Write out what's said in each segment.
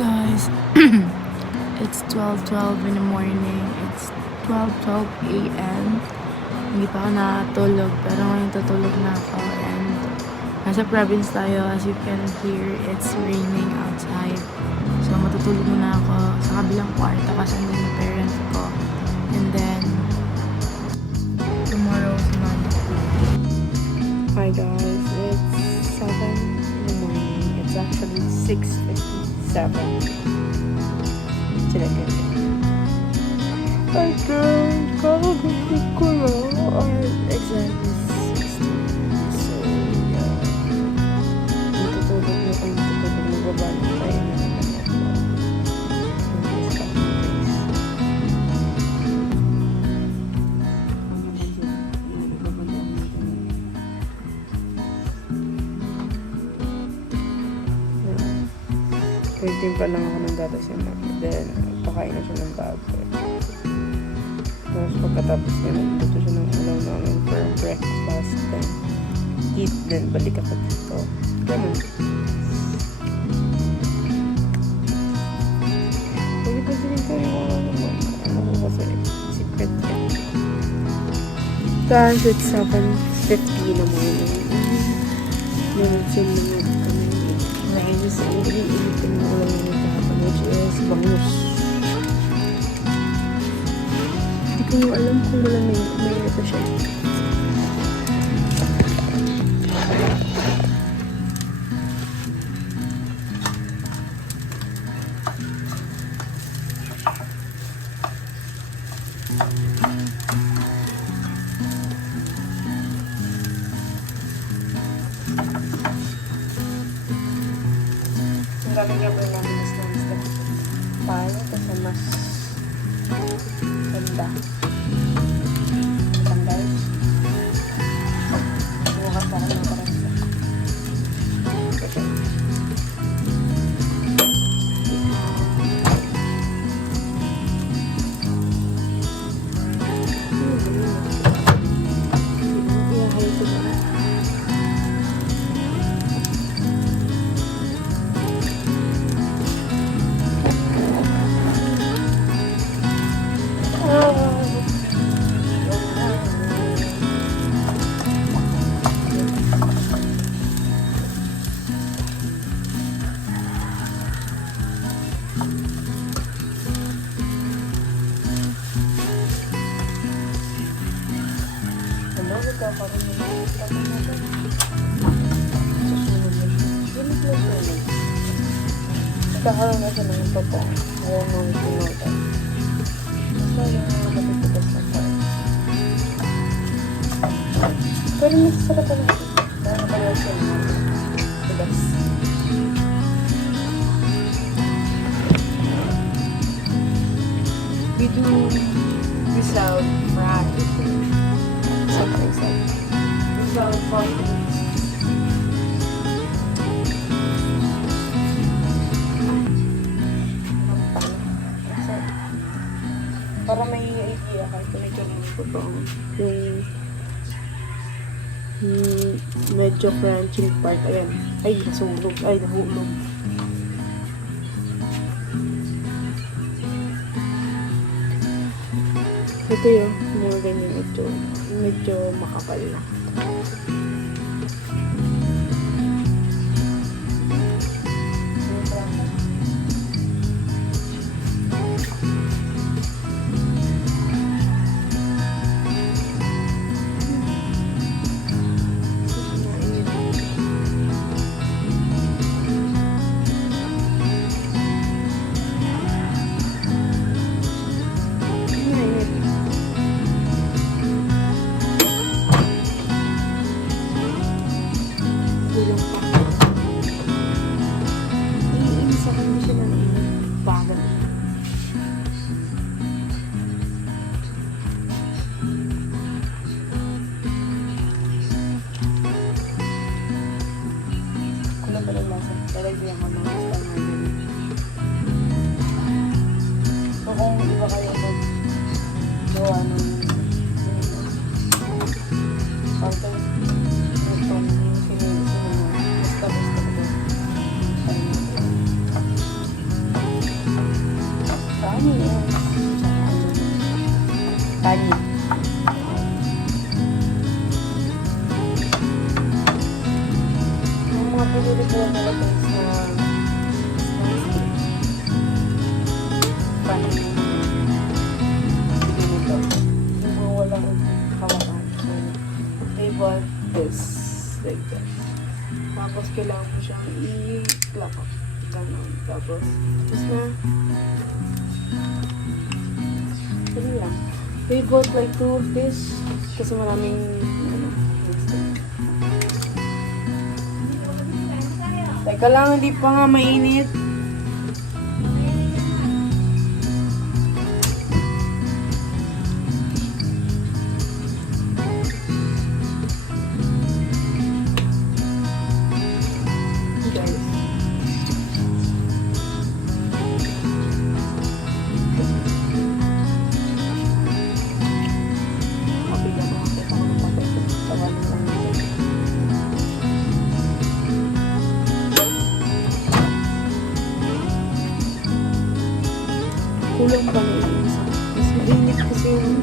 Guys, it's 12:12 in the morning. It's 12:12 a.m. Hindi pa ako nakatulog, pero ngayon tutulog na ako. And nasa province tayo, as you can hear, it's raining outside. So matutulog muna ako sa kabilang kwarto kasi andun yung parent ko. And then, tomorrow, hi guys, it's 7 in the morning. It's actually 6:57. Sila ganyan. I don't kakagalit ko na. Our exam is 16. So, yeah. Matutulog na kayo. Magbabalik tayo na naman ako. Waiting pa lang ako ng gatas yung mami. Then, pakain na siya ng baboy. Tapos pagkatapos niya, nagluto siya ng ulam namin for breakfast. Then, eat. Then, balik ako dito. Ganun. Pwede pa din ko yung mga naman. Ano ko kasi, secret yan. Guys, it's 7:50 na morning. Nandiyan naman kami. Nainis ang iniitin mo lang yung kahapon, which is bangus. Hindi ko alam kung wala may ito siya. Ang galing niya po yung namin is paano kasi mas ganda. Tanggal. Bukas ako ng paransa. Nagkakaroon na ng tapos na siya. Susunod na siya. Ganit na susunod. Nagkakaroon na siya ng topong. Ayaw nang pinutan. Basta yung mga matitigas na pa. Pero masasarap pa natin. Dahil nakalaw siya ng tigas. We do Rizal fries. Something like Rizal fries. Para may idea ka, ito medyo ko bang yung medyo crunchy part. Ayan. Ay, nasulog. Ay, nahulog. Ito yung mga ganyan ito. Medyo makapal na. siyang i-clock. Ganon. Tapos na. Ano lang. We bought like 2 of this. Kasi maraming, Teka lang, hindi pa nga mainit. Kulang pa na yung isa. Mas mainit kasi yung...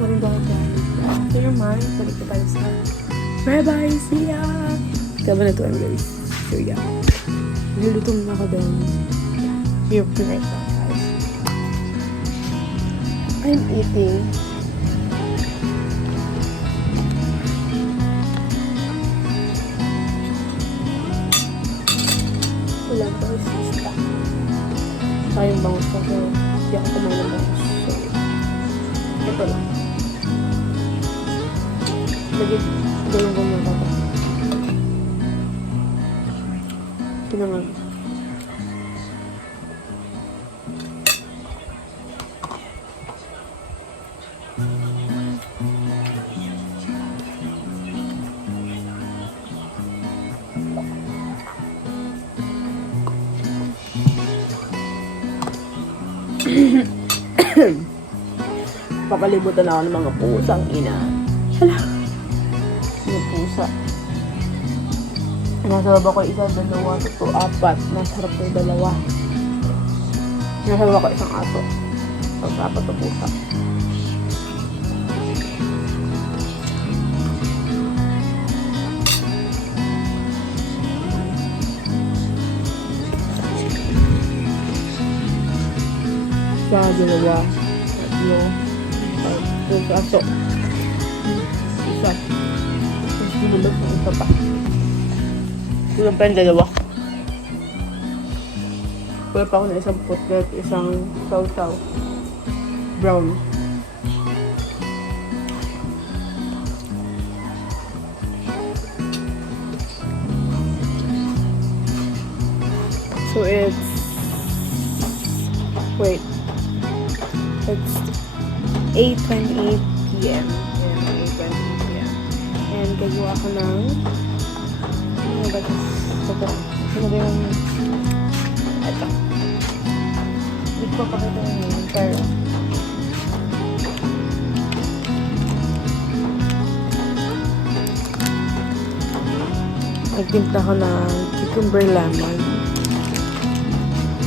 Maring dahil dyan. After your mind, balik ka tayo sa... Bye-bye! See ya! Kaba na to ang guys. So yeah. Nilutong na ako doon. You're right back, guys. I'm eating. Wala pa yung sista. Saka yung bangus ko. So, hindi ako kumain ng bangus. So, ito lang. Lagi, gawin ko muna ito. Pinangan. Papalibutan ako ng mga pusang ina. Hala. Yung pusa. Nasa baba ko isa, dalawa, tatlo, apat. Nasa harap ko yung dalawa. Nasa baba ko isang aso. Tapos apat na pusa. Isa, dalawa, tatlo, aso. Isa. Tapos binulog ng isa pa. Kulang pa yung dalawa. Kulang pa ako na isang putlet, isang taw-taw. Brown. So it's... Wait. It's 8:28 p.m. Yeah, 8:28 p.m. And gagawa ko ng... Ano ba ito? Ano ba yung... Ito. Hindi ko pakita yun. Pero... Nagtimpla ko ng cucumber lemon.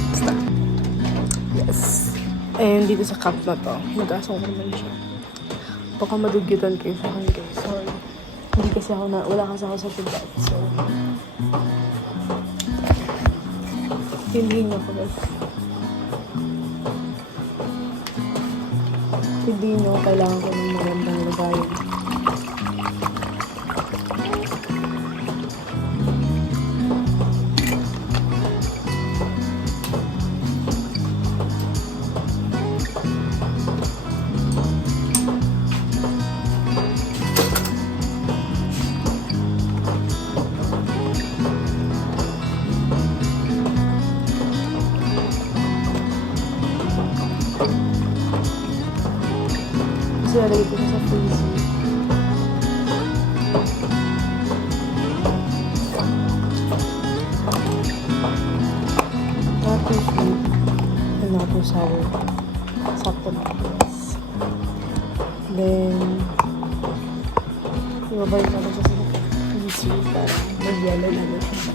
Basta. Yes. And dito sa cup na to, mag-asong ko naman siya. Baka madugyutan kayo sa akin guys. Sorry. Hindi kasi ako na, wala kasi ako sa tibat. So, hindi niyo ko guys. Hindi niyo, kailangan ko ng magandang lagayan. Kasi nalagay ko sa freezer. Not too sweet and not too sour. Sakto na guys. Then, ibabalik natin siya sa freezer para mag-yellow na siya.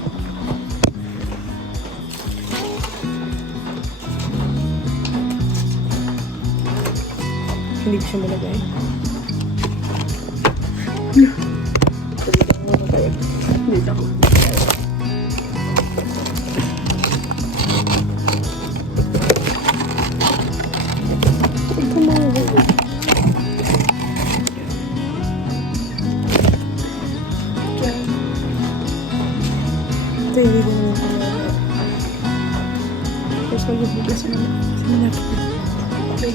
Hindi ko siya malagay. Dito ako. Kasi hindi ko naman kaya. Tapos magbubugas na. Okay.